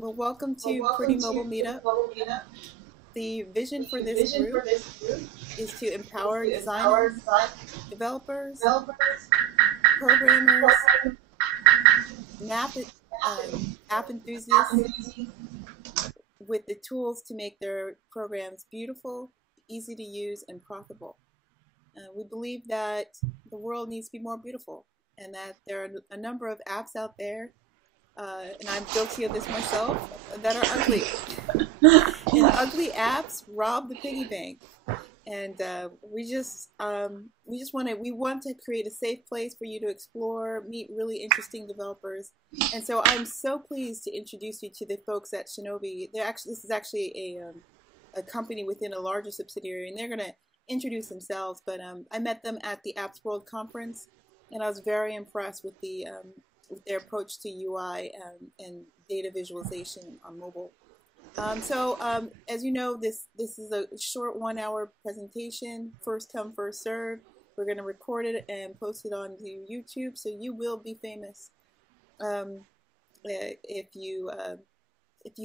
Well, welcome to Pretty Mobile Meetup. The vision for this group is to empower designers, developers, programmers, and app enthusiasts with the tools to make their programs beautiful, easy to use, and profitable. We believe that the world needs to be more beautiful and that there are a number of apps out there, and I'm guilty of this myself, that are ugly. And ugly apps rob the piggy bank. And we want to create a safe place for you to explore, meet really interesting developers. And so I'm so pleased to introduce you to the folks at Shinobi. This is actually a company within a larger subsidiary, and they're going to introduce themselves. But I met them at the Apps World Conference, and I was very impressed with with their approach to UI and data visualization on mobile. As you know, this is a short 1-hour presentation, first come, first serve. We're going to record it and post it onto YouTube, so you will be famous. If you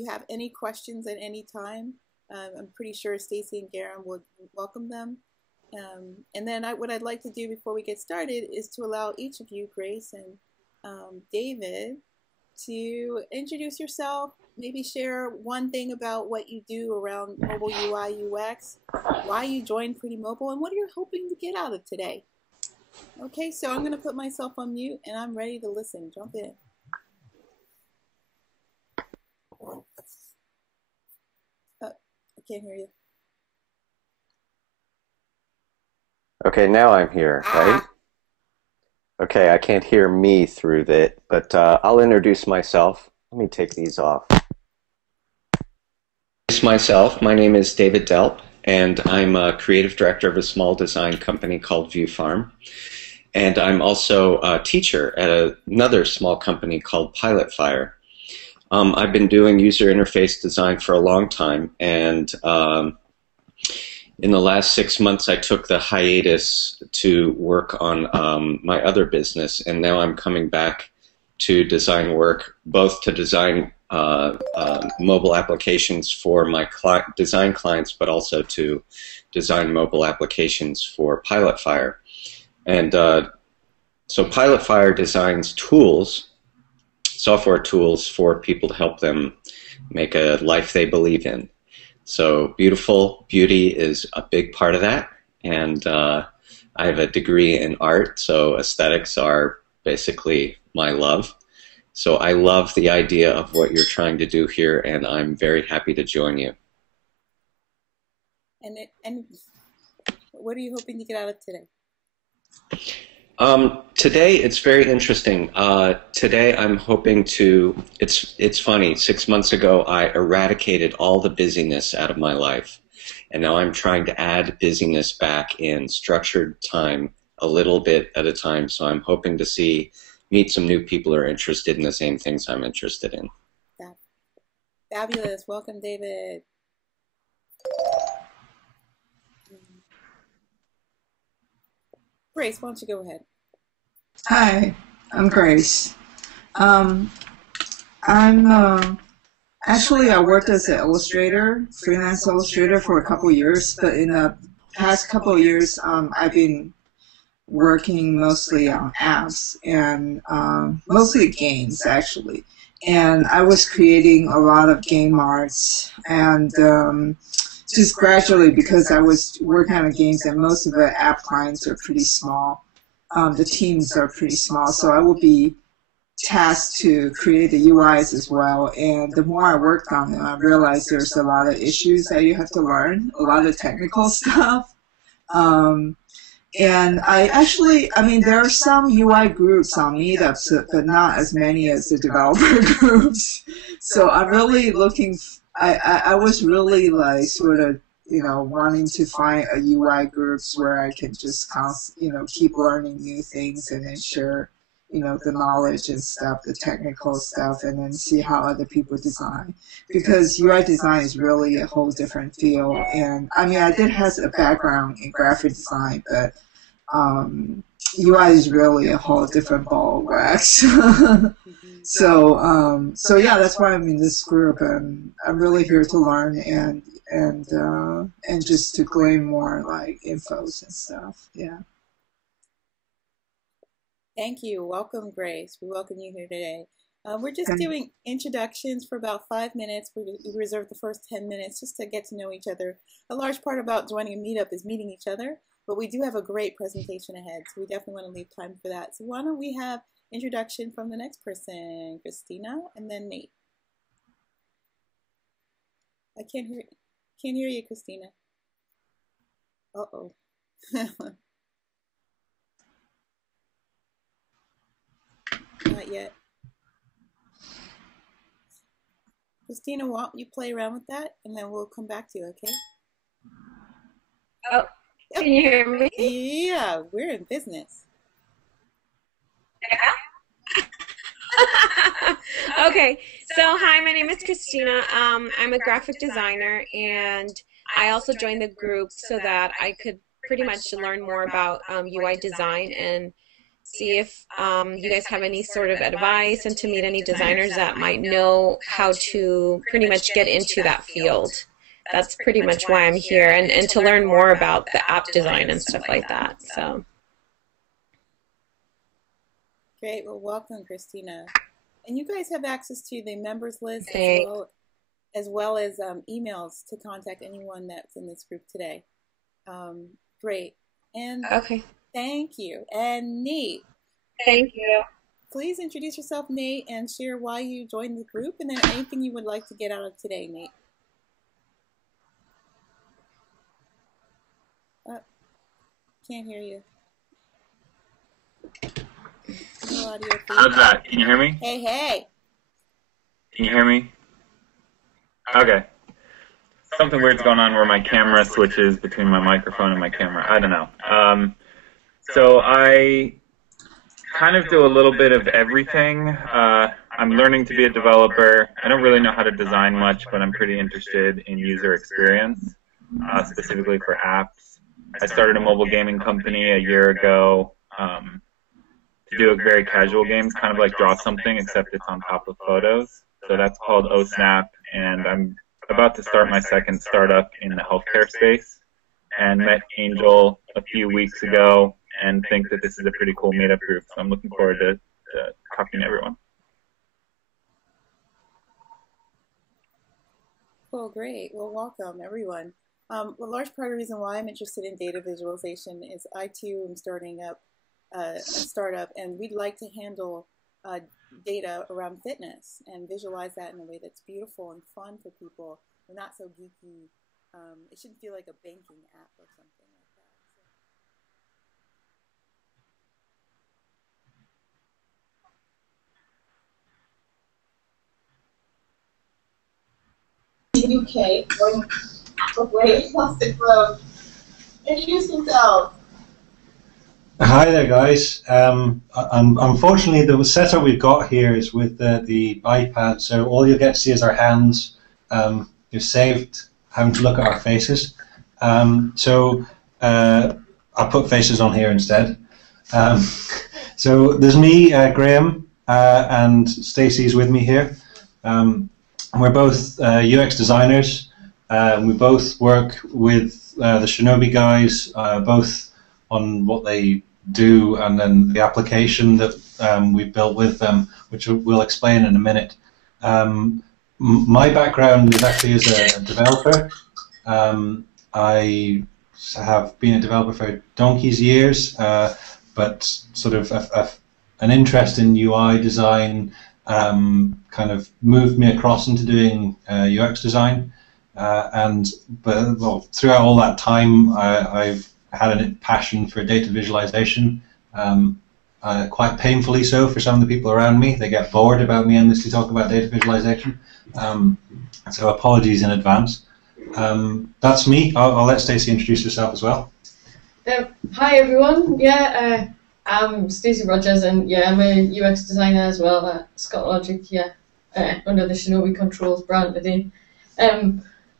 have any questions at any time, I'm pretty sure Stacey and Garam would welcome them. And then what I'd like to do before we get started is to allow each of you, Grace and David, to introduce yourself, maybe share one thing about what you do around mobile UI UX, why you joined Pretty Mobile, and what you're hoping to get out of today. Okay, so I'm going to put myself on mute, and I'm ready to listen. Jump in. I can't hear you. Okay, now I'm here, right? Okay, I can't hear me through that, but I'll introduce myself. Let me take these off. My name is David Delp, and I'm a creative director of a small design company called ViewFarm. And I'm also a teacher at another small company called Pilot Fire. I've been doing user interface design for a long time, and in the last 6 months, I took the hiatus to work on my other business, and now I'm coming back to design work, both to design mobile applications for my design clients, but also to design mobile applications for Pilot Fire. And so Pilot Fire designs tools, software tools for people to help them make a life they believe in. So beauty is a big part of that, and I have a degree in art, so aesthetics are basically my love. So I love the idea of what you're trying to do here, and I'm very happy to join you. And what are you hoping to get out of today? Today it's very interesting. Today I'm hoping to, it's funny, 6 months ago I eradicated all the busyness out of my life, and now I'm trying to add busyness back in structured time a little bit at a time, so I'm hoping to meet some new people who are interested in the same things I'm interested in. Fabulous. Welcome, David. Grace, why don't you go ahead? Hi, I'm Grace. Actually, I worked as an illustrator, freelance illustrator for a couple of years, but in the past couple of years, I've been working mostly on apps and mostly games, actually. And I was creating a lot of game arts, and just gradually, because I was working on games and most of the app clients are pretty small, the teams are pretty small, so I will be tasked to create the UIs as well. And the more I worked on them, I realized there's a lot of issues that you have to learn, a lot of technical stuff. And I mean, there are some UI groups on meetups, but not as many as the developer groups. So I'm really looking, I was really like sort of, wanting to find a UI groups where I can just keep learning new things and then share, the knowledge and stuff, the technical stuff, and then see how other people design. Because UI design is really a whole different field. And I mean, I did have a background in graphic design, but UI is really a whole different ball of wax. So yeah, that's why I'm in this group, and I'm really here to learn and just to glean more like infos and stuff. Yeah. Thank you. Welcome, Grace. We welcome you here today. We're just doing introductions for about 5 minutes. We reserve the first 10 minutes just to get to know each other. A large part about joining a meetup is meeting each other, but we do have a great presentation ahead, so we definitely want to leave time for that. So why don't we have introduction from the next person, Christina, and then Nate. I can't hear you, Christina. Uh-oh. Not yet. Christina, why don't you play around with that, and then we'll come back to you, okay? Oh, can you hear me? Yeah, we're in business. Yeah. Okay, so hi, my name is Christina. I'm a graphic designer, and I also joined the group so that I could pretty much learn more about UI design and see if you guys have any sort of advice and to meet any designers that might know how to pretty much get into that field. That's pretty much why I'm here, and to learn more about the app design and stuff like that. So. Great. Well, welcome, Christina. And you guys have access to the members list as well as emails to contact anyone that's in this group today. Great. And okay. Thank you. And Nate. Thank you. Please introduce yourself, Nate, and share why you joined the group, and then anything you would like to get out of today, Nate. Can't hear you. No audio, please. How's that? Can you hear me? Hey, hey. Can you hear me? Okay. Something weird's going on where my camera switches between my microphone and my camera. I don't know. So I kind of do a little bit of everything. I'm learning to be a developer. I don't really know how to design much, but I'm pretty interested in user experience, specifically for apps. I started a mobile gaming company a year ago to do a very casual game, kind of like Draw Something, except it's on top of photos. So that's called OSnap, and I'm about to start my second startup in the healthcare space, and met Angel a few weeks ago and think that this is a pretty cool meetup group. So I'm looking forward to talking to everyone. Cool, great. Well, welcome, everyone. A large part of the reason why I'm interested in data visualization is I, too, am starting up a startup, and we'd like to handle data around fitness and visualize that in a way that's beautiful and fun for people, and not so geeky. It shouldn't feel like a banking app or something like that. UK, wait, lost it from. Introduce yourself. Hi there, guys. Unfortunately, the setup we've got here is with the iPad, so all you'll get to see is our hands. You're saved having to look at our faces. So I'll put faces on here instead. So there's me, Graham, and Stacey's with me here. We're both UX designers. We both work with the Shinobi guys, both on what they do and then the application that we've built with them, which we'll explain in a minute. My background is actually as a developer. I have been a developer for donkey's years, but sort of an interest in UI design kind of moved me across into doing UX design. But throughout all that time, I've had a passion for data visualization, quite painfully so for some of the people around me. They get bored about me endlessly talking about data visualization, so apologies in advance. That's me. I'll let Stacey introduce herself as well. Hi everyone, I'm Stacey Rogers, and I'm a UX designer as well at Scott Logic under the Shinobi Controls brand today.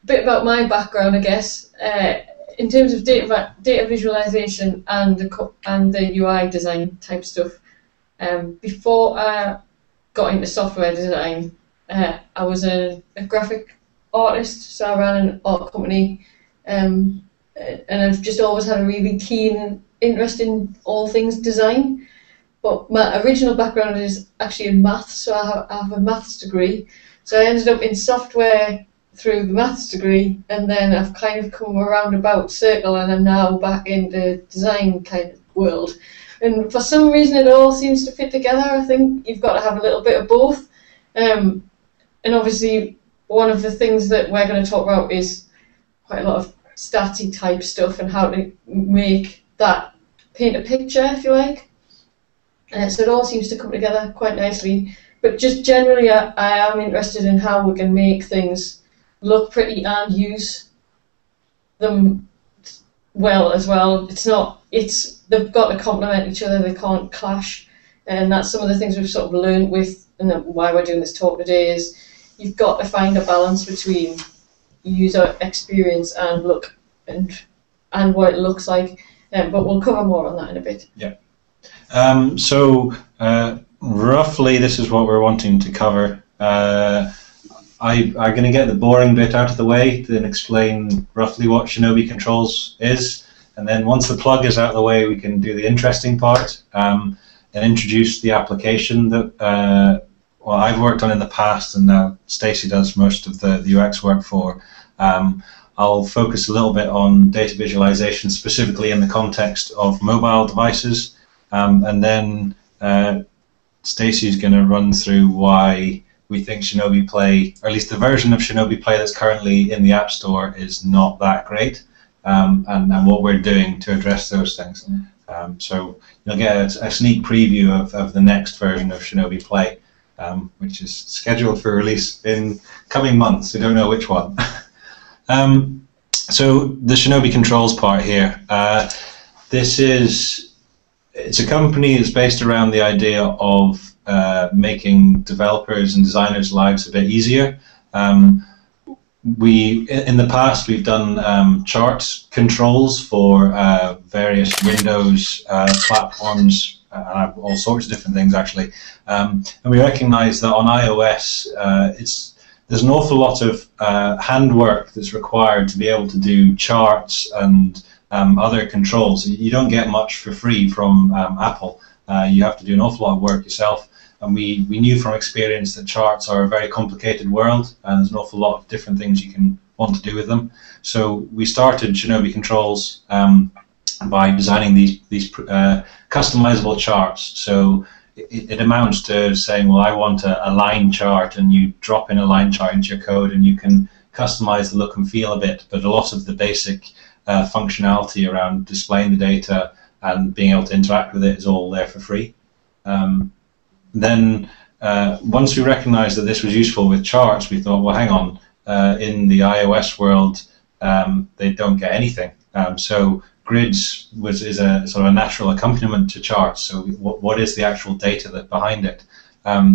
Bit about my background, I guess. In terms of data visualization and the UI design type stuff, before got into software design. I was a graphic artist, so I ran an art company, and I've just always had a really keen interest in all things design. But my original background is actually in maths, so I have a maths degree. So I ended up in software through the maths degree, and then I've kind of come around about circle, and I'm now back in the design kind of world. And for some reason, it all seems to fit together. I think you've got to have a little bit of both. And obviously, one of the things that we're going to talk about is quite a lot of statsy type stuff and how to make that paint a picture, if you like. So it all seems to come together quite nicely. But just generally, I am interested in how we can make things look pretty and use them well as well. They've got to complement each other, they can't clash. And that's some of the things we've sort of learned with, and why we're doing this talk today, is you've got to find a balance between user experience and look and what it looks like. But we'll cover more on that in a bit. Yeah. Roughly this is what we're wanting to cover. I'm going to get the boring bit out of the way, then explain roughly what Shinobi Controls is, and then once the plug is out of the way, we can do the interesting part and introduce the application that I've worked on in the past, and now Stacey does most of the UX work for. I'll focus a little bit on data visualization, specifically in the context of mobile devices, and then Stacey's going to run through why we think ShinobiPlay, or at least the version of ShinobiPlay that's currently in the App Store, is not that great, and what we're doing to address those things. So you'll get a sneak preview of the next version of ShinobiPlay, which is scheduled for release in coming months. We don't know which one. So the Shinobi Controls part here. It's a company that's based around the idea of making developers and designers' lives a bit easier. In the past, we've done chart controls for various Windows platforms, all sorts of different things actually. And we recognize that on iOS, there's an awful lot of handwork that's required to be able to do charts and other controls. You don't get much for free from Apple. You have to do an awful lot of work yourself. And we knew from experience that charts are a very complicated world, and there's an awful lot of different things you can want to do with them. So we started Shinobi Controls by designing these customizable charts. So it amounts to saying, well, I want a line chart, and you drop in a line chart into your code, and you can customize the look and feel a bit. But a lot of the basic functionality around displaying the data and being able to interact with it is all there for free. Then once we recognized that this was useful with charts, we thought, well, hang on, in the iOS world, they don't get anything. So grids is a sort of a natural accompaniment to charts. So what is the actual data that behind it?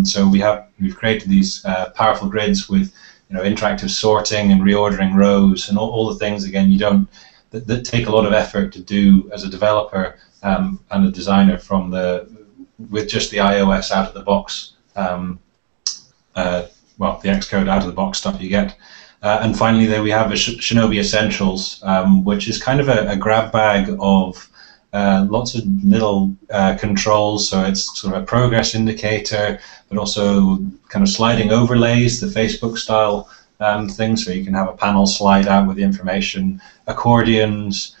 So we've created these powerful grids with interactive sorting and reordering rows and all the things again that take a lot of effort to do as a developer and a designer with just the iOS out of the box, the Xcode out of the box stuff you get. And finally, there we have a Shinobi Essentials, which is kind of a grab bag of lots of little controls. So it's sort of a progress indicator, but also kind of sliding overlays, the Facebook style thing. So you can have a panel slide out with the information, accordions,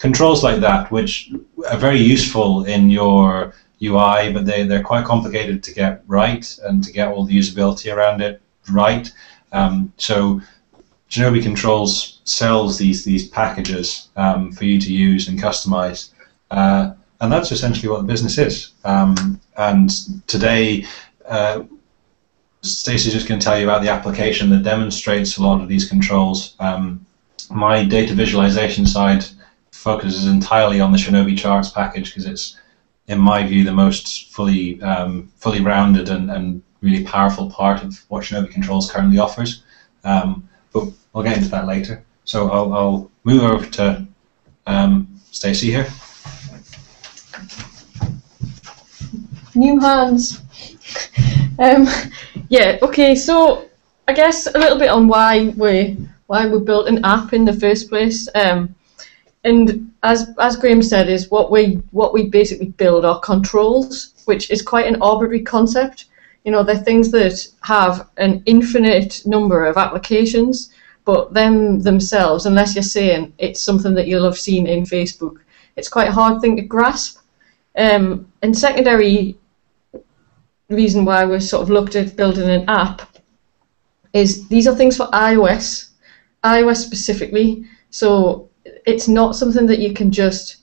controls like that, which are very useful in your UI, but they're quite complicated to get right and to get all the usability around it right. So Shinobi Controls sells these packages for you to use and customize, and that's essentially what the business is. And today, Stacey's just going to tell you about the application that demonstrates a lot of these controls. My data visualization side focuses entirely on the Shinobi Charts package because it's, in my view, the most fully rounded and really powerful part of what Shinobi Controls currently offers. But we'll get into that later. So I'll move over to Stacey here. New hands. Yeah, okay, so I guess a little bit on why we built an app in the first place. And as Graham said, is what we basically build are controls, which is quite an arbitrary concept. You know, they're things that have an infinite number of applications, but them themselves, unless you're saying it's something that you'll have seen in Facebook, it's quite a hard thing to grasp. And secondary reason why we sort of looked at building an app is these are things for iOS specifically. So it's not something that you can just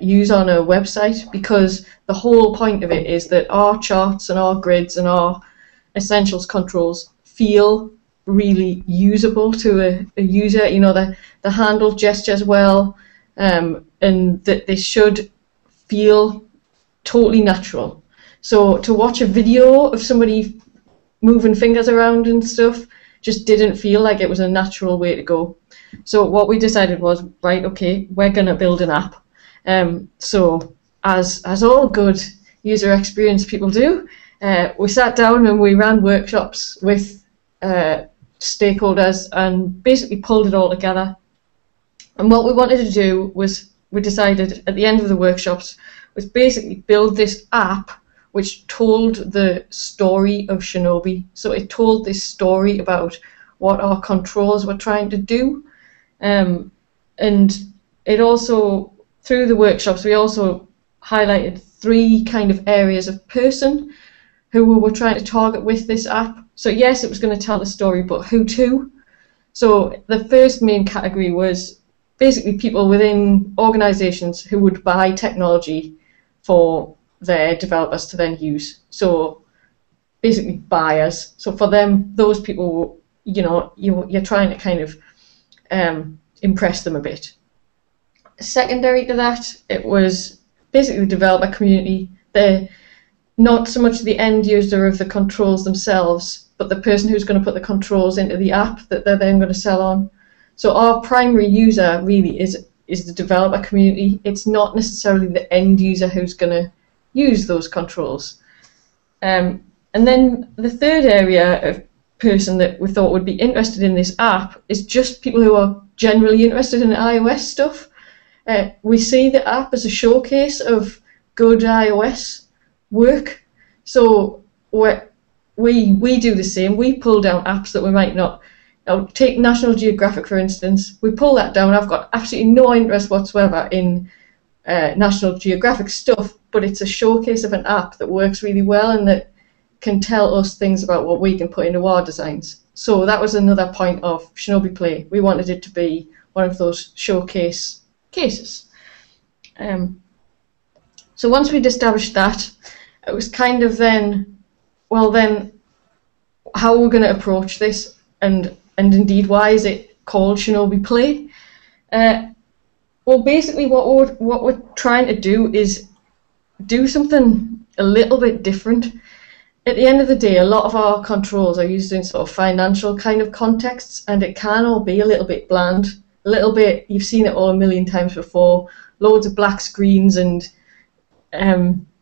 use on a website, because the whole point of it is that our charts and our grids and our essentials controls feel really usable to a user. You know, the handle gestures well, and that they should feel totally natural. So to watch a video of somebody moving fingers around and stuff just didn't feel like it was a natural way to go. So what we decided was, right, okay, we're going to build an app. So as all good user experience people do, we sat down and we ran workshops with stakeholders and basically pulled it all together. And what we wanted to do was, we decided at the end of the workshops, was basically build this app which told the story of Shinobi. So it told this story about what our controls were trying to do. And it also, through the workshops, we also highlighted 3 kind of areas of person who we were trying to target with this app. So yes, it was going to tell the story, but who to? So the first main category was basically people within organizations who would buy technology for their developers to then use. So basically buyers. So for them, those people, you know, you're trying to kind of impress them a bit. Secondary to that, it was basically the developer community. They're not so much the end user of the controls themselves, but the person who's going to put the controls into the app that they're then going to sell on. So our primary user really is the developer community. It's not necessarily the end user who's going to use those controls. And then the third area of person that we thought would be interested in this app is just people who are generally interested in iOS stuff. We see the app as a showcase of good iOS work. So we do the same. We pull down apps that we might not. Take National Geographic, for instance. We pull that down. I've got absolutely no interest whatsoever in National Geographic stuff, but it's a showcase of an app that works really well and that can tell us things about what we can put into our designs. So that was another point of ShinobiPlay. We wanted it to be one of those showcase cases. So once we'd established that, it was kind of then, well then, how are we going to approach this, and indeed why is it called ShinobiPlay? Well, basically what we're trying to do is do something a little bit different. At the end of the day, a lot of our controls are used in sort of financial kind of contexts, and it can all be a little bit bland, a little bit, you've seen it all a million times before, loads of black screens and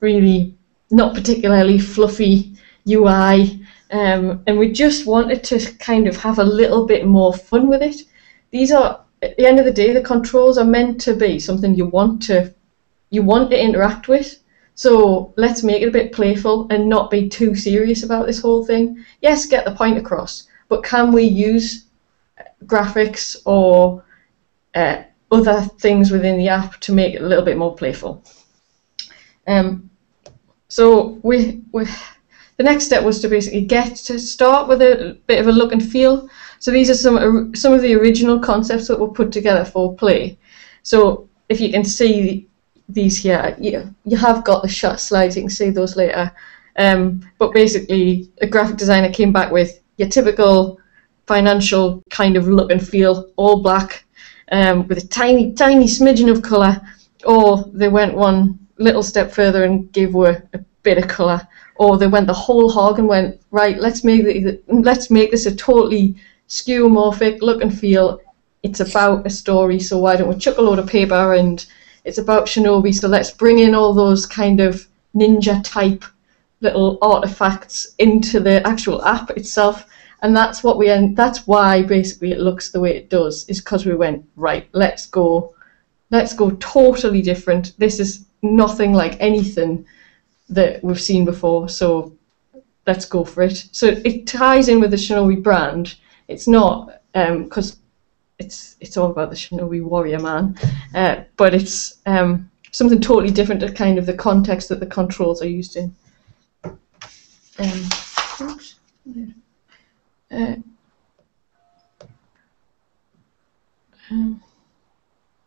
really not particularly fluffy UI, and we just wanted to kind of have a little bit more fun with it. These are, at the end of the day, the controls are meant to be something you want to interact with. So let's make it a bit playful and not be too serious about this whole thing. Yes, get the point across, but can we use graphics or other things within the app to make it a little bit more playful? So the next step was to basically start with a bit of a look and feel. So these are some of the original concepts that were put together for Play. So if you can see these here, you have got the shot slides, you can see those later. But basically, a graphic designer came back with your typical financial kind of look and feel, all black, with a tiny, tiny smidgen of colour, or they went one little step further and gave her a bit of colour, or they went the whole hog and went, right, let's make this a totally skeuomorphic look and feel. It's about a story, so why don't we chuck a load of paper, and it's about Shinobi, so let's bring in all those kind of ninja type little artifacts into the actual app itself, and that's why basically it looks the way it does, is because we went, right, let's go totally different. This is nothing like anything that we've seen before, so let's go for it. So it ties in with the Shinobi brand. It's not because it's all about the Shinobi warrior man, but it's something totally different to kind of the context that the controls are used in.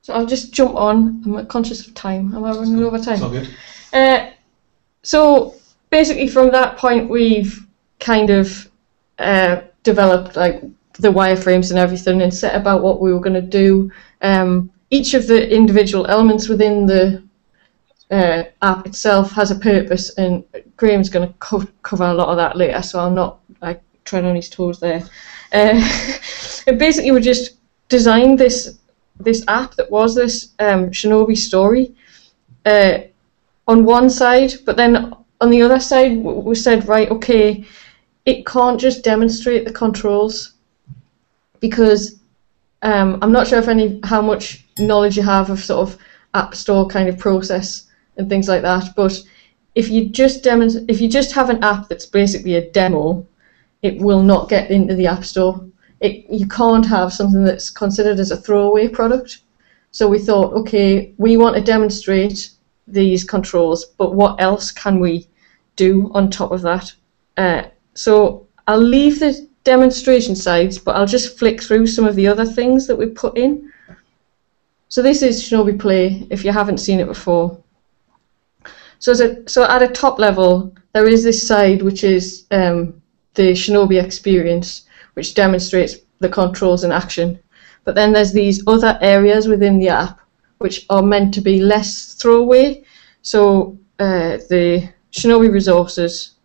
So I'll just jump on. I'm conscious of time. Am I running over time? It's all good. So basically from that point we've kind of developed like the wireframes and everything and set about what we were going to do. Each of the individual elements within the app itself has a purpose, and Graham's going to cover a lot of that later, so I'm not like treading on his toes there. And basically we just designed this app that was this Shinobi story on one side, but then on the other side we said, right, okay, it can't just demonstrate the controls, because I'm not sure how much knowledge you have of sort of App Store kind of process and things like that, but if you just have an app that's basically a demo, it will not get into the App Store. You can't have something that's considered as a throwaway product. So we thought, okay, we want to demonstrate these controls, but what else can we do on top of that? So I'll leave the demonstration sides, but I'll just flick through some of the other things that we put in. So this is ShinobiPlay, if you haven't seen it before. So at a top level, there is this side which is the Shinobi experience, which demonstrates the controls in action. But then there's these other areas within the app which are meant to be less throwaway. So the Shinobi resources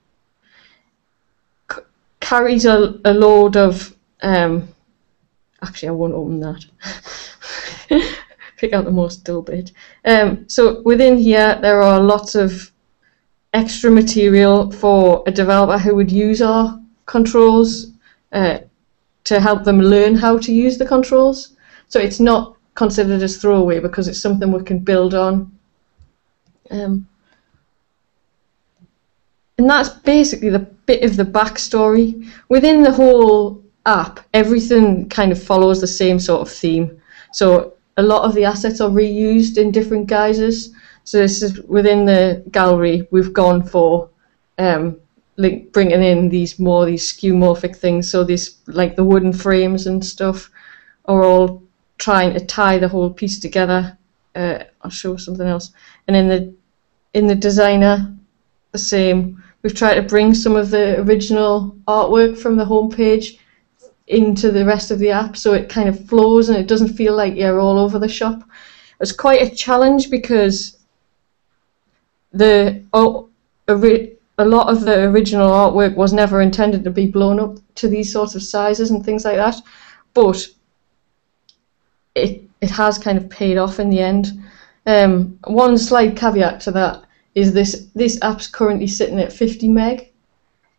carries a load of actually I won't open that. Pick out the most dull bit. So within here there are lots of extra material for a developer who would use our controls to help them learn how to use the controls. So it's not considered as throwaway because it's something we can build on. And that's basically the bit of the backstory. Within the whole app, everything kind of follows the same sort of theme. So a lot of the assets are reused in different guises. So this is within the gallery, we've gone for like bringing in these skeuomorphic things. So these, like the wooden frames and stuff, are all trying to tie the whole piece together. I'll show something else. And in the designer, the same. We've tried to bring some of the original artwork from the homepage into the rest of the app, so it kind of flows and it doesn't feel like you're all over the shop. It was quite a challenge because a lot of the original artwork was never intended to be blown up to these sorts of sizes and things like that, but it has kind of paid off in the end. One slight caveat to that is this app's currently sitting at 50 meg,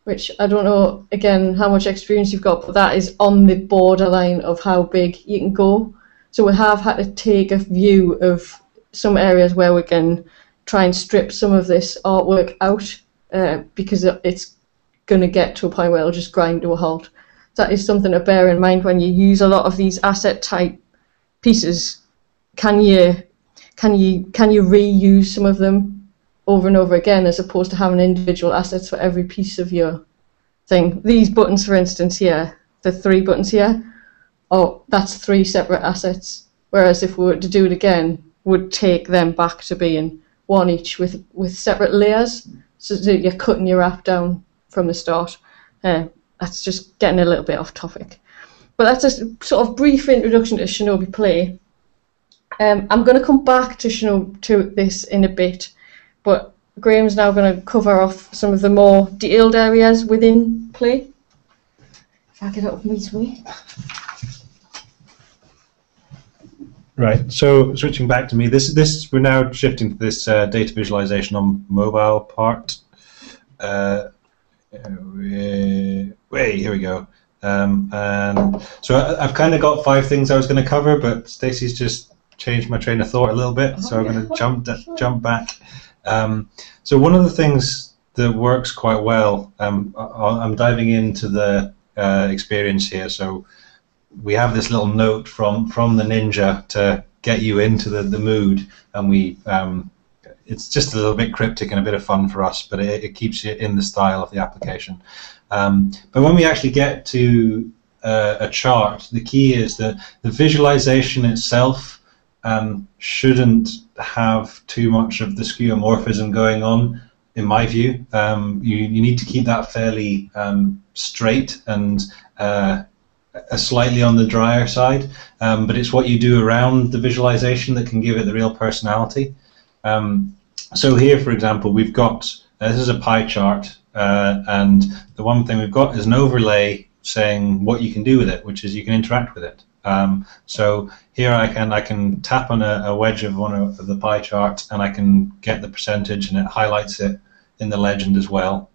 which I don't know, again, how much experience you've got, but that is on the borderline of how big you can go. So we have had to take a view of some areas where we can try and strip some of this artwork out because it's going to get to a point where it'll just grind to a halt. That is something to bear in mind when you use a lot of these asset type pieces. Can you reuse some of them over and over again, as opposed to having individual assets for every piece of your thing? These buttons, for instance, here, the 3 buttons here, that's 3 separate assets. Whereas if we were to do it again, we'd take them back to being one each with separate layers, so that you're cutting your app down from the start. That's just getting a little bit off topic. But that's a sort of brief introduction to ShinobiPlay. I'm going to come back to this in a bit, but Graham's now going to cover off some of the more detailed areas within Play. If I get it up this way. Right, so switching back to me, we're now shifting to this data visualization on mobile part. wait, here we go. And so I've kind of got 5 things I was going to cover, but Stacey's just changed my train of thought a little bit, so I'm going to jump back. So one of the things that works quite well, I'm diving into the experience here. So we have this little note from the ninja to get you into the mood, and it's just a little bit cryptic and a bit of fun for us, but it keeps you in the style of the application. But when we actually get to a chart, the key is that the visualization itself shouldn't have too much of the skeuomorphism going on, in my view. You need to keep that fairly straight and slightly on the drier side, but it's what you do around the visualization that can give it the real personality. So here, for example, we've got, this is a pie chart, and the one thing we've got is an overlay saying what you can do with it, which is you can interact with it. So here I can tap on a wedge of one of the pie chart, and I can get the percentage, and it highlights it in the legend as well.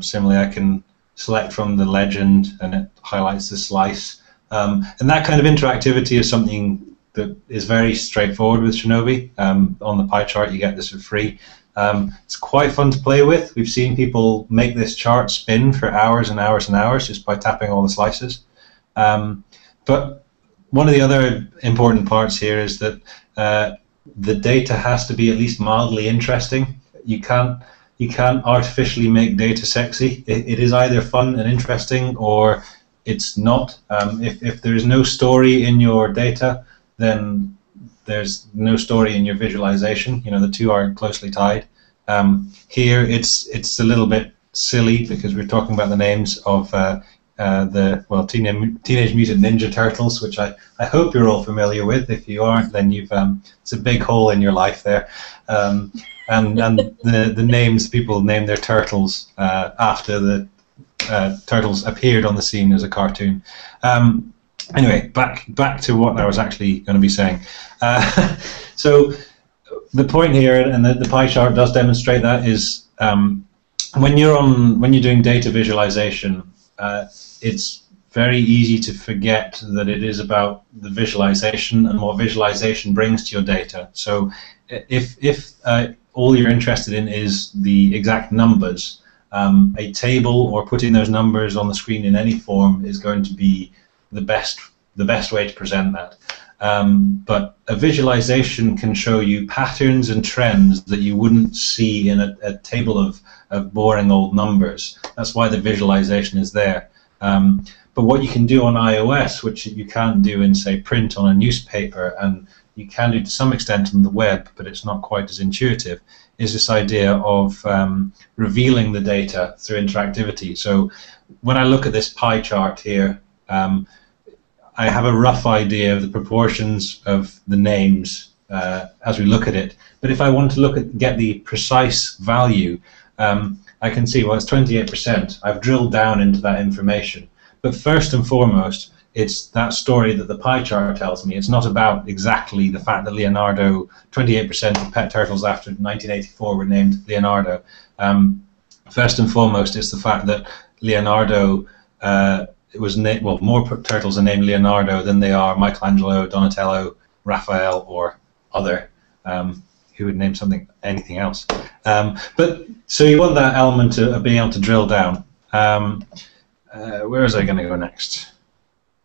Similarly, I can select from the legend, and it highlights the slice. And that kind of interactivity is something that is very straightforward with Shinobi. On the pie chart, you get this for free. It's quite fun to play with. We've seen people make this chart spin for hours and hours and hours just by tapping all the slices. But one of the other important parts here is that the data has to be at least mildly interesting. You can't artificially make data sexy. It is either fun and interesting, or it's not. If there is no story in your data, then there's no story in your visualization. You know, the two are closely tied. Here, it's a little bit silly because we're talking about the names of Teenage Mutant Ninja Turtles, which I hope you're all familiar with. If you aren't, then it's a big hole in your life there. And the names, people name their turtles after the turtles appeared on the scene as a cartoon. Anyway, back to what I was actually going to be saying. So the point here, and the pie chart does demonstrate that, is when you're doing data visualization, it's very easy to forget that it is about the visualization and what visualization brings to your data. So if all you're interested in is the exact numbers, a table or putting those numbers on the screen in any form is going to be the best way to present that. But a visualization can show you patterns and trends that you wouldn't see in a table of boring old numbers. That's why the visualization is there. But what you can do on iOS, which you can't do in, say, print on a newspaper, and you can do to some extent on the web, but it's not quite as intuitive, is this idea of revealing the data through interactivity. So when I look at this pie chart here, I have a rough idea of the proportions of the names as we look at it. But if I want to get the precise value, I can see, well, it's 28%. I've drilled down into that information. But first and foremost, it's that story that the pie chart tells me. It's not about exactly the fact that Leonardo, 28% of pet turtles after 1984 were named Leonardo. First and foremost, it's the fact that Leonardo, more turtles are named Leonardo than they are Michelangelo, Donatello, Raphael, or other. Who would name anything else? But so you want that element of being able to drill down. Where was I going to go next?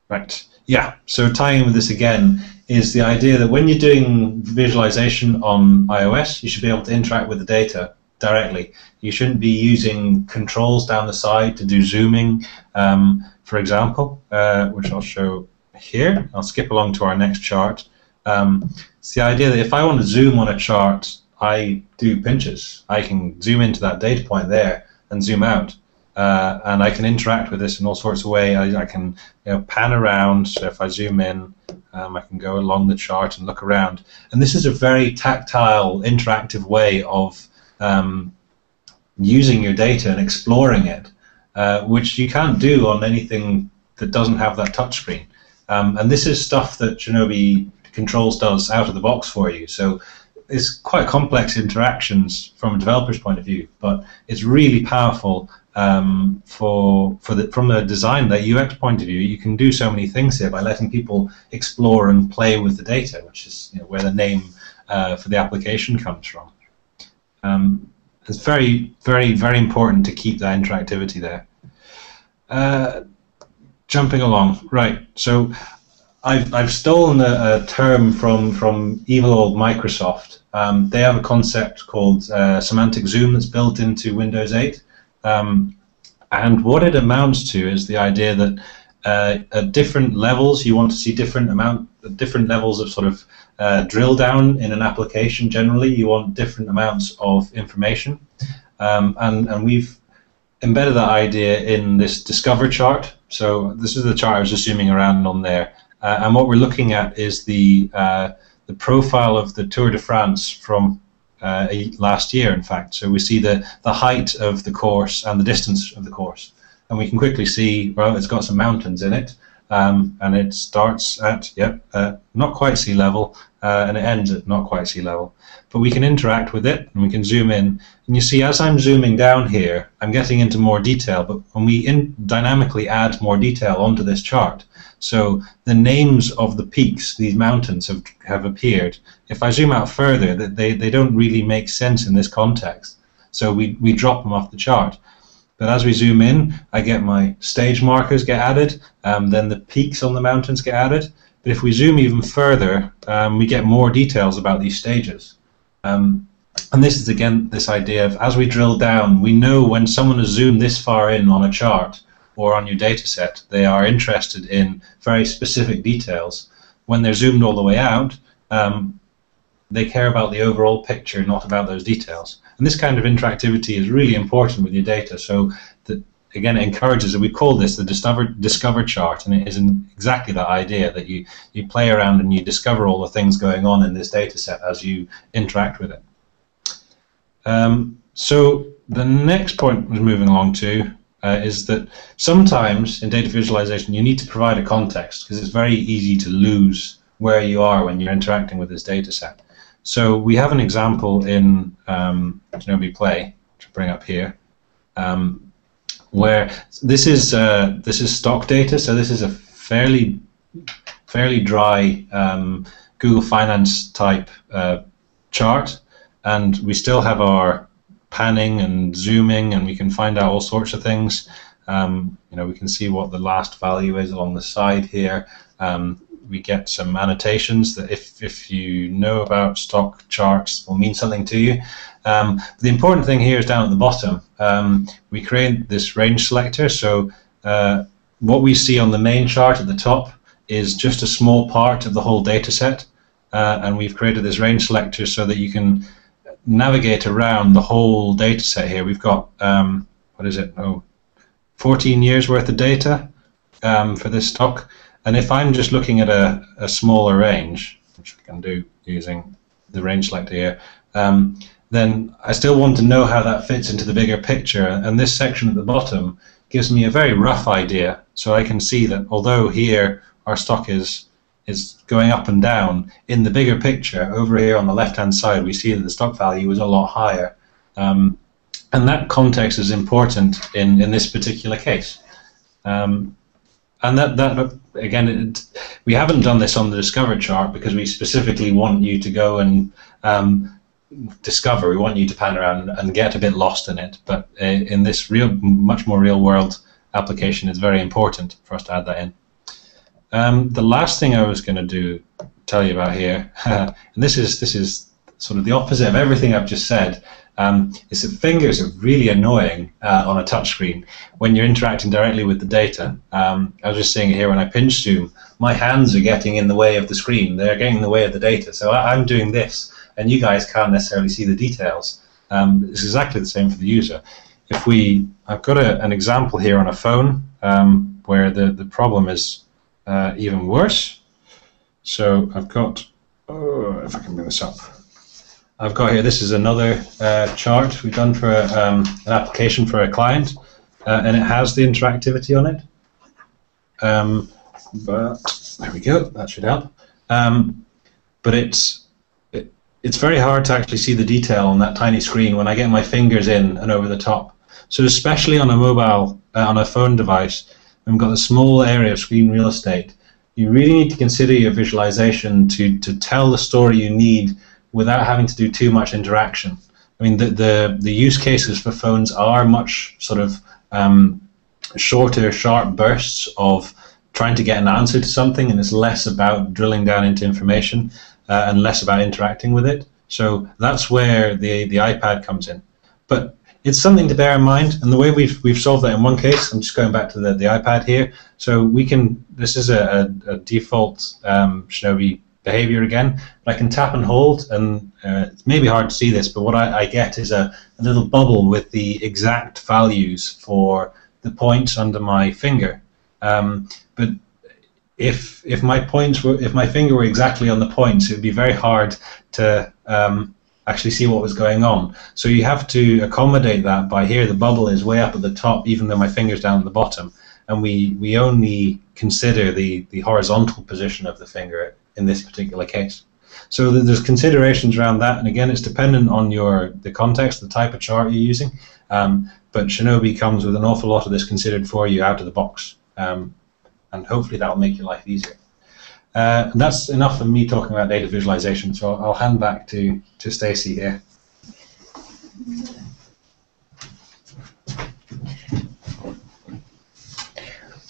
Right. Yeah. So tying with this again is the idea that when you're doing visualization on iOS, you should be able to interact with the data directly. You shouldn't be using controls down the side to do zooming, for example, which I'll show here. I'll skip along to our next chart. It's the idea that if I want to zoom on a chart, I do pinches. I can zoom into that data point there and zoom out. And I can interact with this in all sorts of ways. I can pan around. So if I zoom in, I can go along the chart and look around. And this is a very tactile, interactive way of using your data and exploring it, which you can't do on anything that doesn't have that touchscreen. And this is stuff that Shinobi Controls does out of the box for you. So it's quite complex interactions from a developer's point of view, but it's really powerful from the design, the UX point of view. You can do so many things here by letting people explore and play with the data, which is where the name for the application comes from. It's very, very, very important to keep that interactivity there. Jumping along, right? So I've stolen a term from evil old Microsoft. They have a concept called semantic zoom that's built into Windows 8. And what it amounts to is the idea that at different levels you want to see different levels of sort of drill down in an application. Generally, you want different amounts of information, and we've embedded that idea in this Discover chart. So this is the chart I was just zooming around on there, and what we're looking at is the profile of the Tour de France from last year, in fact. So we see the height of the course and the distance of the course, and we can quickly see, well, it's got some mountains in it, and it starts at not quite sea level, and it ends at not quite sea level. But we can interact with it, and we can zoom in, and you see as I'm zooming down here, I'm getting into more detail. But when we dynamically add more detail onto this chart, so the names of the peaks, these mountains, have appeared. If I zoom out further, they don't really make sense in this context, so we drop them off the chart. But as we zoom in, I get my stage markers get added, then the peaks on the mountains get added. But if we zoom even further, we get more details about these stages. And this is, again, this idea of, as we drill down, we know when someone has zoomed this far in on a chart or on your data set, they are interested in very specific details. When they're zoomed all the way out, they care about the overall picture, not about those details. And this kind of interactivity is really important with your data. So that, again, it encourages it. We call this the Discover chart, and it is exactly that idea that you play around and you discover all the things going on in this data set as you interact with it. So the next point we're moving along to is that sometimes in data visualization you need to provide a context, because it's very easy to lose where you are when you're interacting with this data set. So we have an example in ShinobiPlay, which I'll bring up here, where this is stock data. So this is a fairly dry Google Finance type chart, and we still have our panning and zooming, and we can find out all sorts of things. We can see what the last value is along the side here. We get some annotations that, if you know about stock charts, will mean something to you. The important thing here is down at the bottom. We create this range selector. So what we see on the main chart at the top is just a small part of the whole data set. And we've created this range selector so that you can navigate around the whole data set here. We've got, 14 years worth of data for this stock. And if I'm just looking at a smaller range, which I can do using the range selector here, then I still want to know how that fits into the bigger picture. And this section at the bottom gives me a very rough idea, so I can see that although here our stock is going up and down, in the bigger picture over here on the left-hand side we see that the stock value is a lot higher. And that context is important in this particular case. And that again, we haven't done this on the Discover chart because we specifically want you to go and discover. We want you to pan around and get a bit lost in it. But in this much more real-world application, it's very important for us to add that in. The last thing I was going to tell you about here, and this is sort of the opposite of everything I've just said, is that fingers are really annoying on a touchscreen when you're interacting directly with the data. I was just saying here, when I pinch zoom, my hands are getting in the way of the screen. They're getting in the way of the data. So I'm doing this, and you guys can't necessarily see the details. It's exactly the same for the user. I've got an example here on a phone where the problem is even worse. So I've got, if I can bring this up. I've got here, this is another chart we've done for an application for a client, and it has the interactivity on it. But there we go, that should help. But it's very hard to actually see the detail on that tiny screen when I get my fingers in and over the top. So especially on a mobile, on a phone device, when we've got a small area of screen real estate, you really need to consider your visualization to tell the story you need without having to do too much interaction. I mean, the use cases for phones are much sort of shorter, sharp bursts of trying to get an answer to something, and it's less about drilling down into information and less about interacting with it. So that's where the iPad comes in. But it's something to bear in mind, and the way we've solved that in one case, I'm just going back to the iPad here. So we can, this is a default Shinobi behavior again, but I can tap and hold, and it's maybe hard to see this, but what I get is a little bubble with the exact values for the points under my finger. But if my finger were exactly on the points, it would be very hard to actually see what was going on. So you have to accommodate that by here the bubble is way up at the top, even though my finger's down at the bottom, and we only consider the horizontal position of the finger in this particular case. So there's considerations around that, and again, it's dependent on the context, the type of chart you're using. But Shinobi comes with an awful lot of this considered for you out of the box, and hopefully that will make your life easier. And that's enough of me talking about data visualization, so I'll hand back to Stacey here.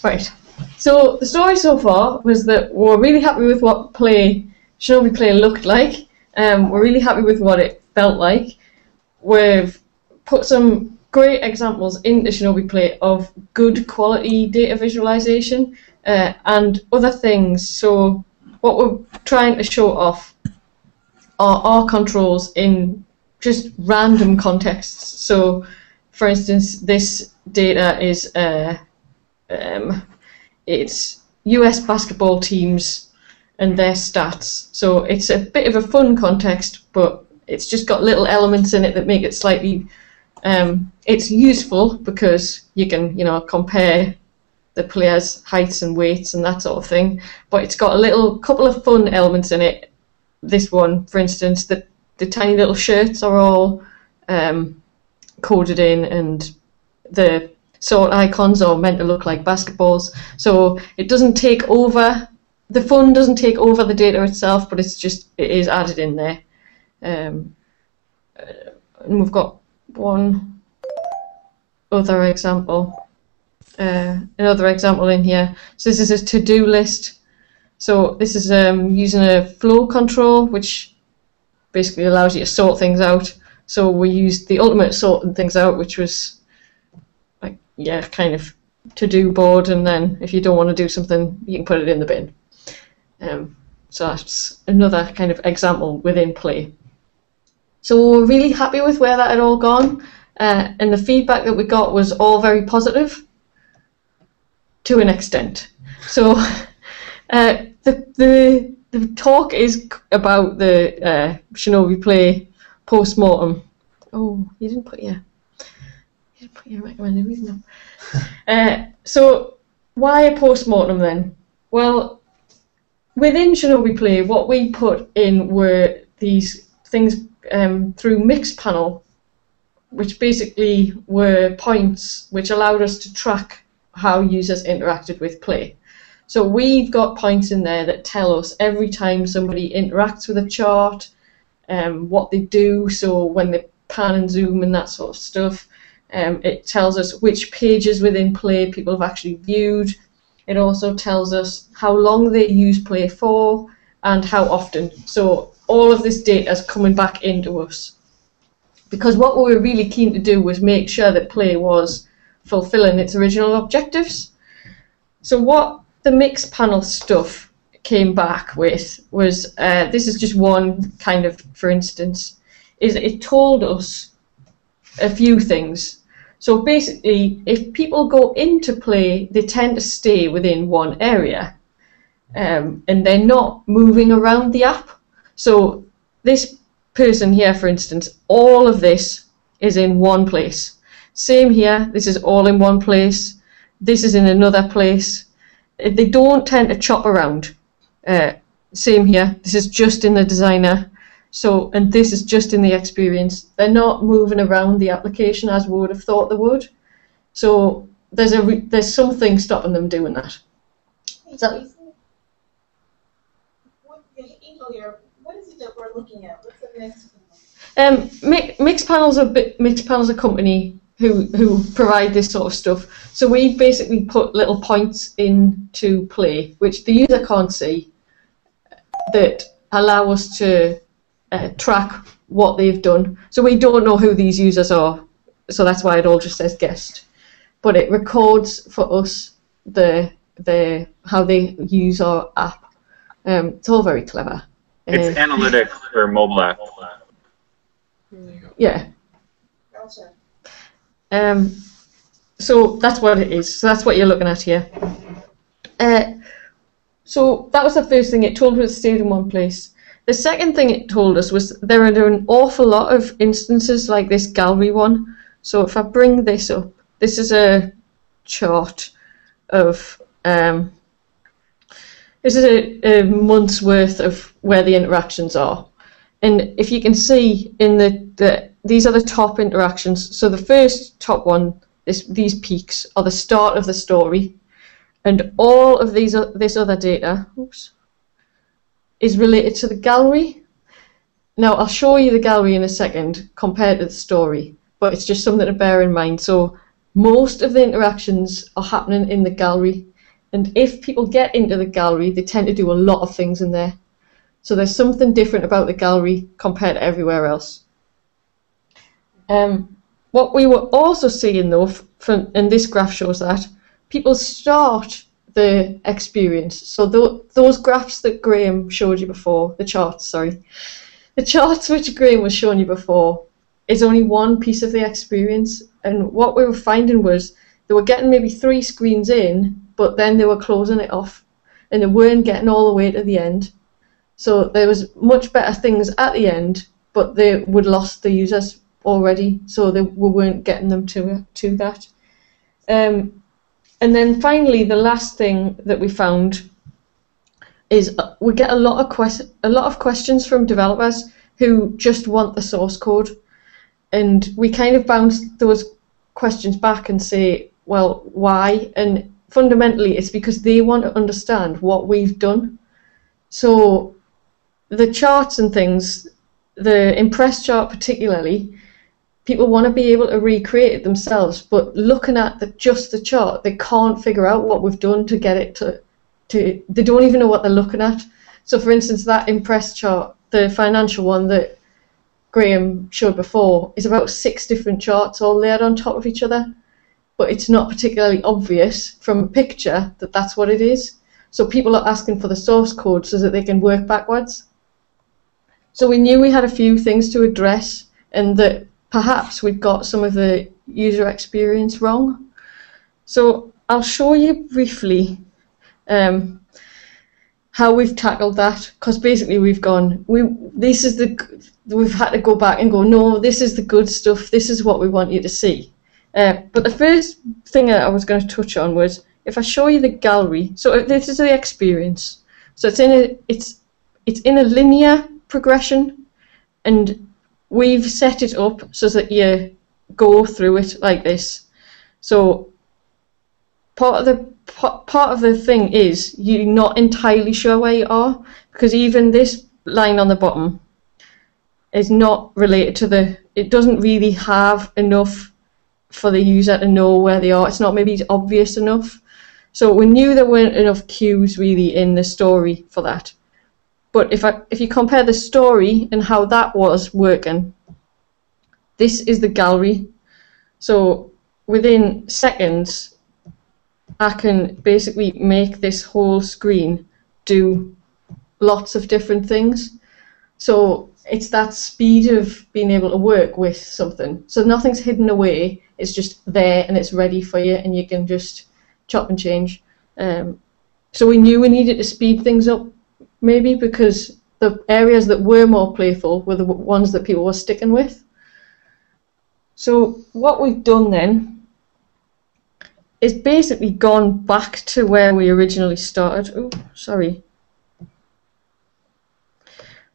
Right. So the story so far was that we're really happy with what ShinobiPlay looked like. We're really happy with what it felt like. We've put some great examples into ShinobiPlay of good quality data visualization and other things. So what we're trying to show off are our controls in just random contexts. So for instance, this data is it's US basketball teams and their stats. So it's a bit of a fun context, but it's just got little elements in it that make it slightly it's useful because you can, compare the players' heights and weights and that sort of thing. But it's got a couple of fun elements in it. This one, for instance, the tiny little shirts are all coded in, and the sort icons are meant to look like basketballs. So it doesn't take over, the fun doesn't take over the data itself, but it is added in there. And we've got one other example, another example in here. So this is a to-do list. So this is using a flow control, which basically allows you to sort things out. So we used the ultimate sorting things out, which was kind of to-do board, and then if you don't want to do something, you can put it in the bin. So that's another kind of example within Play. So we're really happy with where that had all gone, and the feedback that we got was all very positive to an extent. So the talk is about the ShinobiPlay postmortem. Oh, you didn't put your recommended reason up. So why a postmortem then? Well, within ShinobiPlay, what we put in were these things through Mixpanel, which basically were points which allowed us to track how users interacted with Play. So we've got points in there that tell us every time somebody interacts with a chart, what they do, so when they pan and zoom and that sort of stuff. It tells us which pages within Play people have actually viewed. It also tells us how long they use Play for and how often. So all of this data is coming back into us. Because what we were really keen to do was make sure that Play was fulfilling its original objectives. So what the Mixpanel stuff came back with was, this is just one kind of, for instance, is it told us a few things. So basically, if people go into Play, they tend to stay within one area, and they're not moving around the app. So this person here, for instance, all of this is in one place. Same here, this is all in one place. This is in another place. They don't tend to chop around. Same here, this is just in the designer. So, and this is just in the experience. They're not moving around the application as we would have thought they would. So there's something stopping them doing that. So, what is it that we're looking at? What's the next one? Mixpanel's a company who provide this sort of stuff. So we basically put little points into play, which the user can't see, that allow us to track what they've done. So we don't know who these users are, so that's why it all just says guest. But it records for us how they use our app. It's all very clever. It's analytics for mobile apps. Yeah. Gotcha. So that's what it is. So that's what you're looking at here. So that was the first thing it told us, stayed in one place. The second thing it told us was there are an awful lot of instances like this gallery one. So if I bring this up, this is a chart of this is a month's worth of where the interactions are. And if you can see in these are the top interactions. So the first top one, these peaks are the start of the story, and all of this other data, is related to the gallery. Now I'll show you the gallery in a second compared to the story, but it's just something to bear in mind. So most of the interactions are happening in the gallery, and if people get into the gallery, they tend to do a lot of things in there. So there's something different about the gallery compared to everywhere else. What we were also seeing though, and this graph shows that, people start the experience. So those graphs that Graham showed you before, the charts which Graham was showing you before, is only one piece of the experience. And what we were finding was they were getting maybe 3 screens in, but then they were closing it off, and they weren't getting all the way to the end. So there was much better things at the end, but they would lost the users already, so we weren't getting them to that. And then finally, the last thing that we found is we get a lot of questions from developers who just want the source code, and we kind of bounce those questions back and say, well, why? And fundamentally, it's because they want to understand what we've done. So the charts and things, the Impress chart particularly, people want to be able to recreate it themselves, but looking at just the chart, they can't figure out what we've done to get it to they don't even know what they're looking at. So for instance, that Impress chart, the financial one that Graham showed before, is about 6 different charts all layered on top of each other, but it's not particularly obvious from a picture that that's what it is. So people are asking for the source code so that they can work backwards. So we knew we had a few things to address, and that perhaps we'd got some of the user experience wrong. So I'll show you briefly how we've tackled that, because basically we've had to go back and go, no, this is the good stuff, this is what we want you to see. But the first thing that I was going to touch on was, if I show you the gallery, so this is the experience. So it's in a linear progression, and we've set it up so that you go through it like this. So part of the thing is you're not entirely sure where you are, because even this line on the bottom is not related to it doesn't really have enough for the user to know where they are. It's not maybe obvious enough. So we knew there weren't enough cues really in the story for that. But if you compare the story and how that was working, this is the gallery. So within seconds, I can basically make this whole screen do lots of different things. So it's that speed of being able to work with something. So nothing's hidden away, it's just there and it's ready for you, and you can just chop and change. So we knew we needed to speed things up, maybe because the areas that were more playful were the ones that people were sticking with. So what we've done then is basically gone back to where we originally started. Oh, sorry.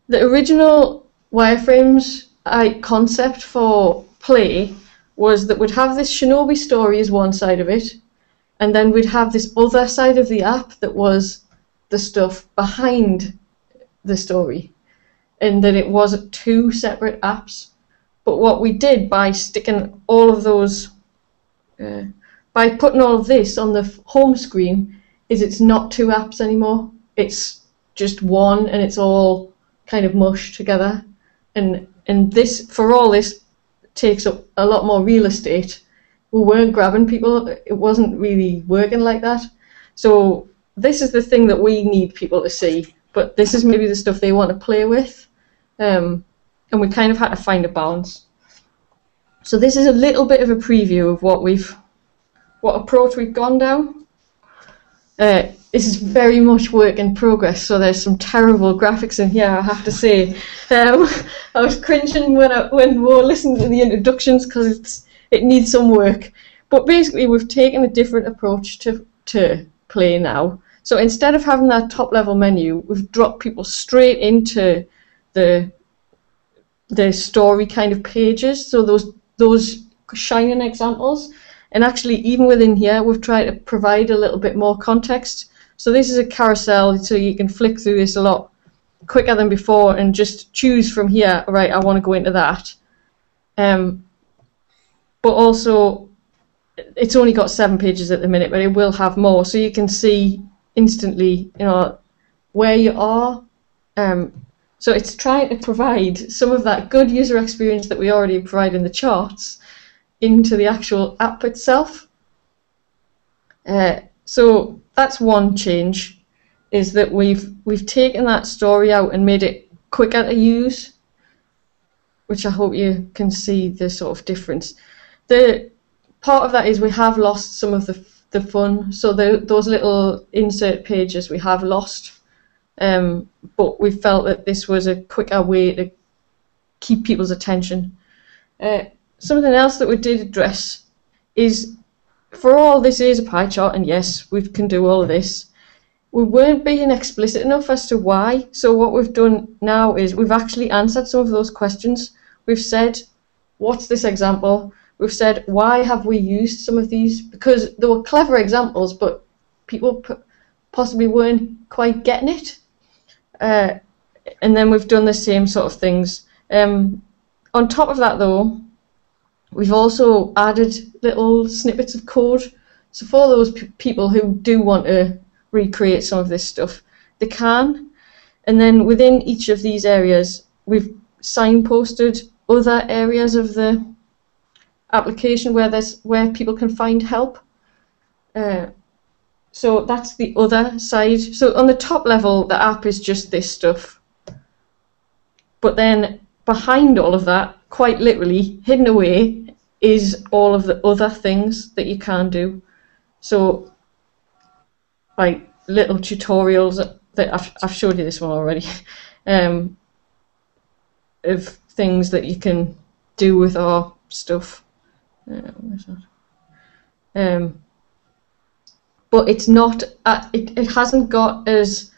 The original Wireframe's concept for play was that we'd have this Shinobi story as one side of it, and then we'd have this other side of the app that was the stuff behind the story, and that it wasn't two separate apps. But what we did by sticking all of those, by putting all of this on the home screen, is it's not two apps anymore. It's just one, and it's all kind of mushed together. And this, for all this, takes up a lot more real estate. We weren't grabbing people. It wasn't really working like that. So this is the thing that we need people to see. But this is maybe the stuff they want to play with. And we kind of had to find a balance. So this is a little bit of a preview of what approach we've gone down. This is very much work in progress, so there's some terrible graphics in here, I have to say. I was cringing when we were listening to the introductions because it needs some work. But basically we've taken a different approach to play now. So instead of having that top level menu, we've dropped people straight into the story kind of pages, so those shining examples. And actually, even within here, we've tried to provide a little bit more context. So this is a carousel, so you can flick through this a lot quicker than before and just choose from here, all right, I want to go into that. But also, it's only got 7 pages at the minute, but it will have more. So you can see instantly, where you are. So it's trying to provide some of that good user experience that we already provide in the charts into the actual app itself. So that's one change, is that we've taken that story out and made it quicker to use, which I hope you can see the sort of difference. The part of that is we have lost some of the fun, so those little insert pages we have lost, but we felt that this was a quicker way to keep people's attention. Something else that we did address is, for all this is a pie chart, and yes, we can do all of this, we weren't being explicit enough as to why. So what we've done now is we've actually answered some of those questions. We've said, what's this example? We've said, why have we used some of these? Because they were clever examples, but people possibly weren't quite getting it. And then we've done the same sort of things. On top of that, though, we've also added little snippets of code. So for those people who do want to recreate some of this stuff, they can. And then within each of these areas, we've signposted other areas of the application where people can find help. So that's the other side. So on the top level, the app is just this stuff. But then behind all of that, quite literally, hidden away, is all of the other things that you can do. So, like little tutorials that I've showed you this one already, of things that you can do with our stuff. Where's that? But it's not. It hasn't got as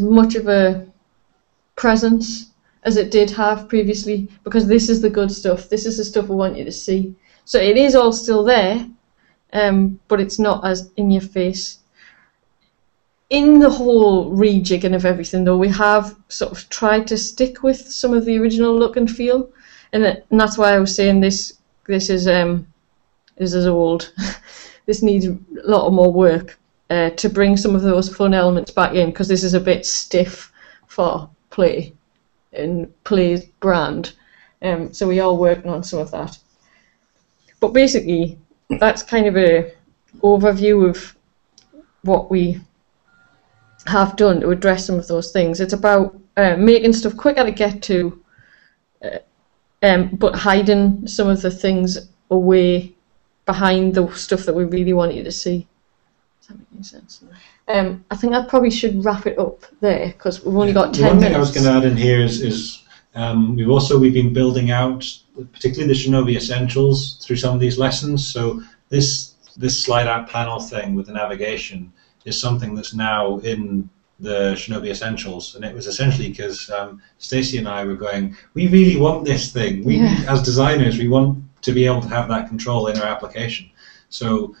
much of a presence as it did have previously, because this is the good stuff. This is the stuff we want you to see. So it is all still there, but it's not as in your face. In the whole rejigging of everything, though, we have sort of tried to stick with some of the original look and feel, and that's why I was saying this is as old. This needs a lot more work to bring some of those fun elements back in, because this is a bit stiff for Play and Play's brand. So we are working on some of that. But basically, that's kind of a overview of what we have done to address some of those things. It's about making stuff quicker to get to, but hiding some of the things away behind the stuff that we really want you to see. Does that make any sense? I think I probably should wrap it up there, because we've only got 10 minutes. One thing I was going to add in here is we've been building out, particularly the Shinobi Essentials, through some of these lessons. So this slide out panel thing with the navigation is something that's now in the Shinobi Essentials, and it was essentially because Stacey and I were going, we really want this thing. We, as designers, we want to be able to have that control in our application. So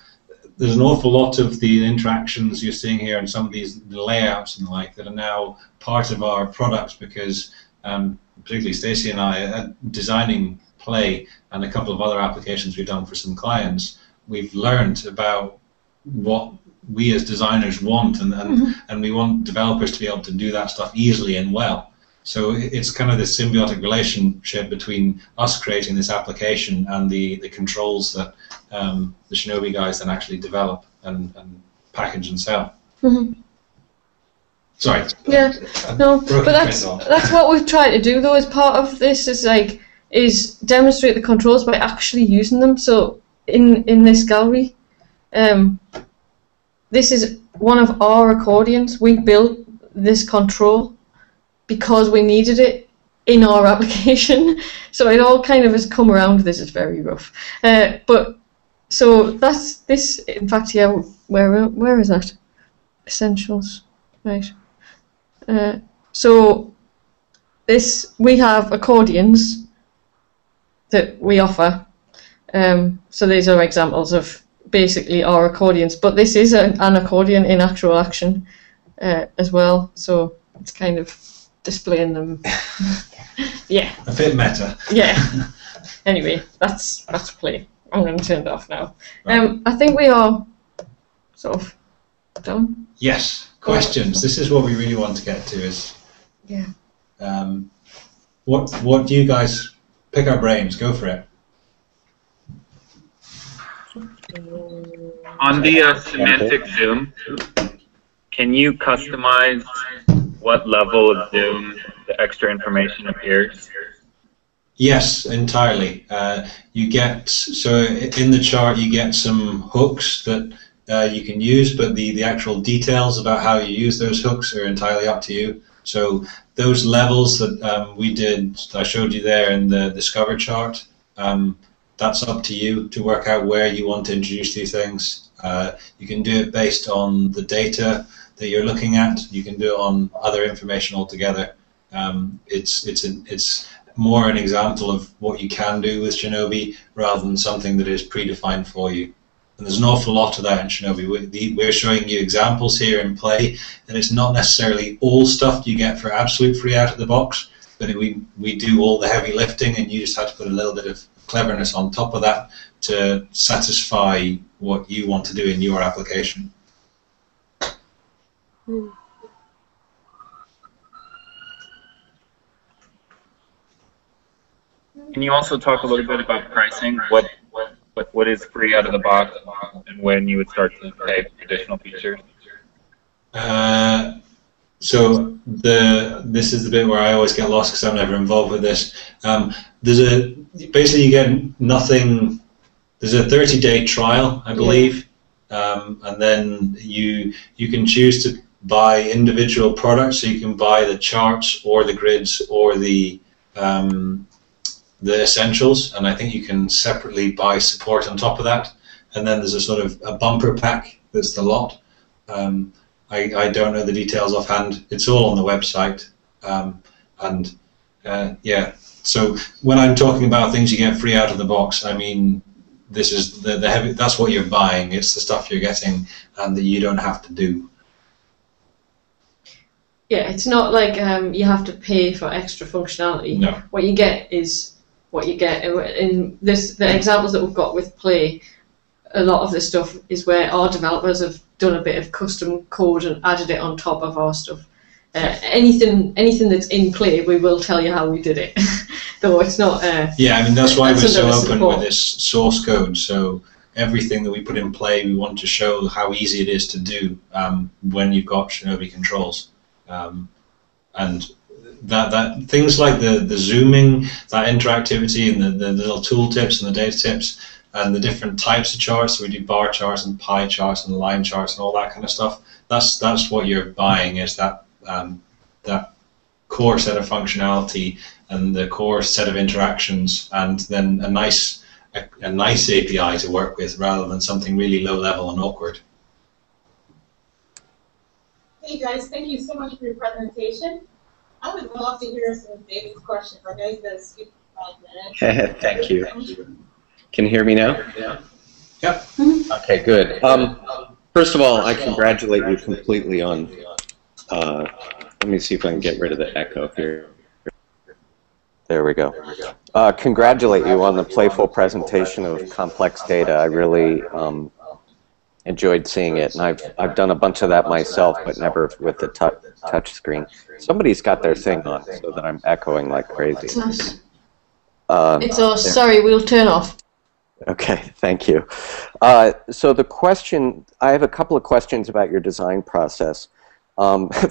there's an awful lot of the interactions you're seeing here and some of these layouts and the like that are now part of our products because particularly Stacey and I are designing Play and a couple of other applications we've done for some clients. We've learned about what we as designers want, and we want developers to be able to do that stuff easily and well. So it's kind of this symbiotic relationship between us creating this application and the controls that the Shinobi guys then actually develop and package and sell. Sorry. Yeah. No, but that's what we've tried to do though. As part of this is demonstrate the controls by actually using them. So in this gallery. This is one of our accordions. We built this control because we needed it in our application. So it all kind of has come around. This is very rough. But so that's this. In fact, yeah. Where is that? Essentials, right? So this we have accordions that we offer. So these are examples of basically our accordions, but this is an accordion in actual action as well, so it's kind of displaying them. Yeah. A bit meta. Yeah. Anyway, that's Play. I'm going to turn it off now. Right. I think we are sort of done. Yes. Questions. This is what we really want to get to. Is what do you guys pick our brains? Go for it. On the semantic zoom, can you customize what level of zoom the extra information appears? Yes, entirely. You get, so in the chart you get some hooks that you can use, but the actual details about how you use those hooks are entirely up to you. So those levels that we did, I showed you there in the Discover chart, that's up to you to work out where you want to introduce these things. You can do it based on the data that you're looking at. You can do it on other information altogether. It's more an example of what you can do with Shinobi rather than something that is predefined for you. And there's an awful lot of that in Shinobi. We're showing you examples here in Play, and it's not necessarily all stuff you get for absolute free out of the box, but we do all the heavy lifting, and you just have to put a little bit of cleverness on top of that to satisfy what you want to do in your application. Can you also talk a little bit about pricing? What is free out of the box, and when you would start to pay for additional features? So this is the bit where I always get lost because I'm never involved with this. Basically you get nothing. There's a 30-day trial, I believe, and then you can choose to buy individual products. So you can buy the charts or the grids or the essentials, and I think you can separately buy support on top of that. And then there's a sort of a bumper pack that's the lot. I don't know the details offhand. It's all on the website, yeah. So when I'm talking about things you get free out of the box, I mean this is the heavy. That's what you're buying. It's the stuff you're getting, and that you don't have to do. Yeah, it's not like you have to pay for extra functionality. No. What you get is what you get. In the examples that we've got with Play, a lot of this stuff is where our developers have done a bit of custom code and added it on top of our stuff. Anything that's in Play, we will tell you how we did it, though it's not. Yeah, I mean that's why we're so open with this source code. So everything that we put in Play, we want to show how easy it is to do when you've got Shinobi controls, and that things like the zooming, that interactivity, and the little tool tips and the data tips, and the different types of charts. So we do bar charts and pie charts and line charts and all that kind of stuff. That's what you're buying, is that core set of functionality and the core set of interactions, and then a nice API to work with rather than something really low level and awkward. Hey guys, thank you so much for your presentation. I would love to hear some of David's questions. I know he's going to speak for 5 minutes. Thank you. Can you hear me now? Yep. Okay, good. First of all, I congratulate you completely on, let me see if I can get rid of the echo here. There we go. Congratulate you on the playful presentation of complex data. I really enjoyed seeing it, and I've done a bunch of that myself, but never with the touch screen. Somebody's got their thing on so that I'm echoing like crazy. It's us. It's us. Sorry, we'll turn off. Okay, thank you. So the question, I have a couple of questions about your design process.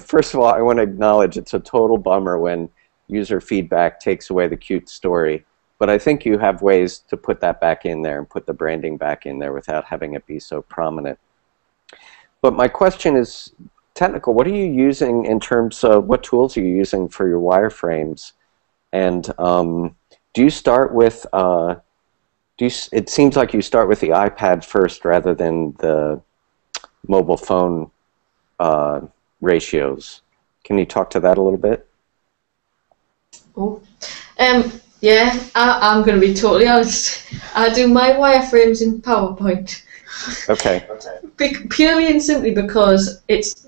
First of all, I want to acknowledge it's a total bummer when user feedback takes away the cute story. But I think you have ways to put that back in there and put the branding back in there without having it be so prominent. But my question is technical. What are you using in terms of, what tools are you using for your wireframes? And do you start with, it seems like you start with the iPad first rather than the mobile phone ratios. Can you talk to that a little bit? Oh. Yeah, I'm going to be totally honest. I do my wireframes in PowerPoint. Okay. Purely and simply because it's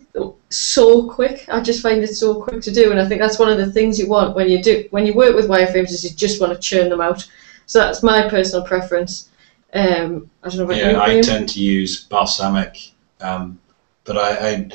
so quick. I just find it so quick to do, and I think that's one of the things you want when you work with wireframes is you just want to churn them out. So that's my personal preference. I don't know about you. I tend to use balsamic, but I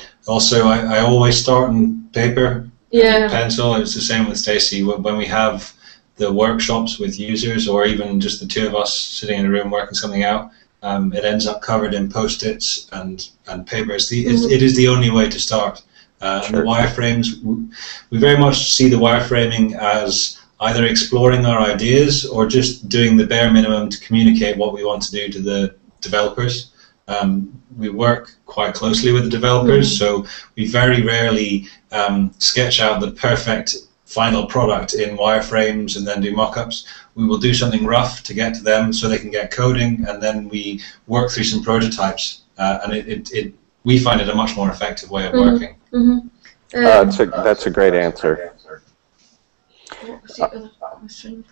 always start on paper. Yeah. Pencil. It's the same with Stacey. When we have the workshops with users, or even just the two of us sitting in a room working something out, it ends up covered in post-its and paper. It is the only way to start. Sure. And the wireframes, we very much see the wireframing as either exploring our ideas or just doing the bare minimum to communicate what we want to do to the developers. We work quite closely with the developers, so we very rarely sketch out the perfect final product in wireframes and then do mock-ups. We will do something rough to get to them so they can get coding, and then we work through some prototypes, and we find it a much more effective way of working. That's a great answer. What was the other question?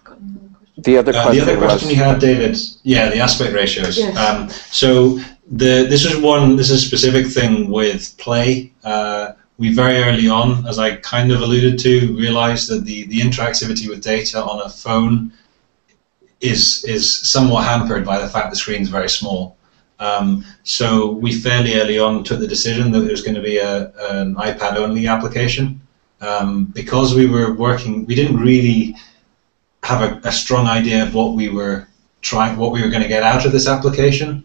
The other question you had, David, yeah, the aspect ratios. Yes. So this is a specific thing with Play. We very early on, as I kind of alluded to, realized that the interactivity with data on a phone is somewhat hampered by the fact the screen's very small. So we fairly early on took the decision that it was going to be an iPad-only application. Because we were working, we didn't really have a strong idea of what we were going to get out of this application.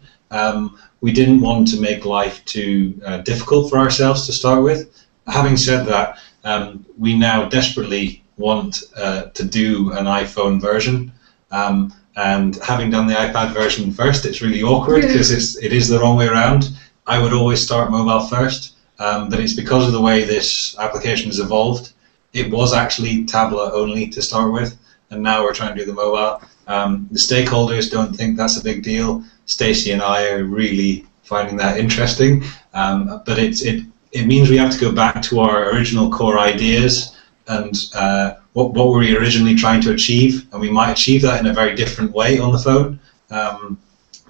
We didn't want to make life too difficult for ourselves to start with. Having said that, we now desperately want to do an iPhone version. And having done the iPad version first, it's really awkward because it is the wrong way around. I would always start mobile first, but it's because of the way this application has evolved. It was actually tablet only to start with, and now we're trying to do the mobile. The stakeholders don't think that's a big deal. Stacey and I are really finding that interesting, but it means we have to go back to our original core ideas and what were we originally trying to achieve, and we might achieve that in a very different way on the phone.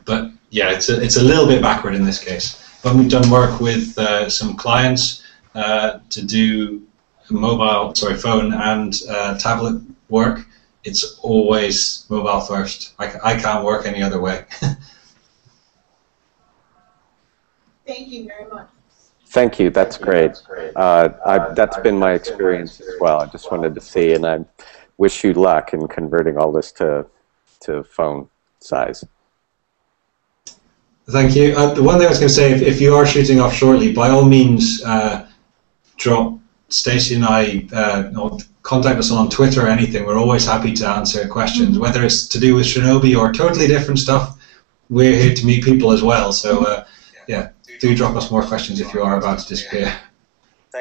But yeah, it's a little bit backward in this case. When we've done work with some clients to do phone and tablet work, it's always mobile first. I can't work any other way. Thank you very much. Thank you. That's great. That's been my experience as well. I just wanted to see, and I wish you luck in converting all this to phone size. Thank you. The one thing I was going to say, if you are shooting off shortly, by all means, drop Stacey and I, or contact us on Twitter or anything. We're always happy to answer questions, whether it's to do with Shinobi or totally different stuff. We're here to meet people as well. So yeah, do drop us more questions if you are about to disappear.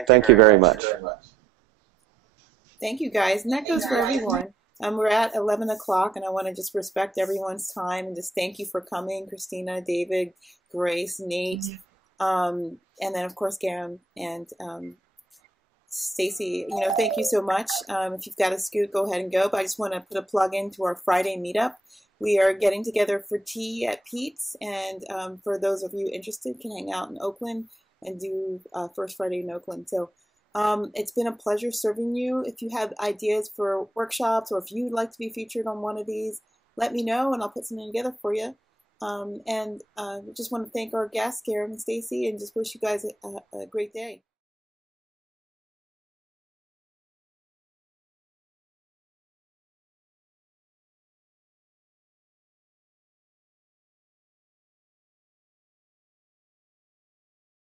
Thank you very much. Thank you, guys. And that goes for everyone. We're at 11 o'clock, and I want to just respect everyone's time and just thank you for coming, Christina, David, Grace, Nate, And then, of course, Garen and Stacey, thank you so much. If you've got a scoot, go ahead and go. But I just want to put a plug into our Friday meetup. We are getting together for tea at Pete's, and for those of you interested, can hang out in Oakland and do First Friday in Oakland. So it's been a pleasure serving you. If you have ideas for workshops, or if you'd like to be featured on one of these, let me know, and I'll put something together for you. And just want to thank our guests, Garen and Stacey, and just wish you guys a great day.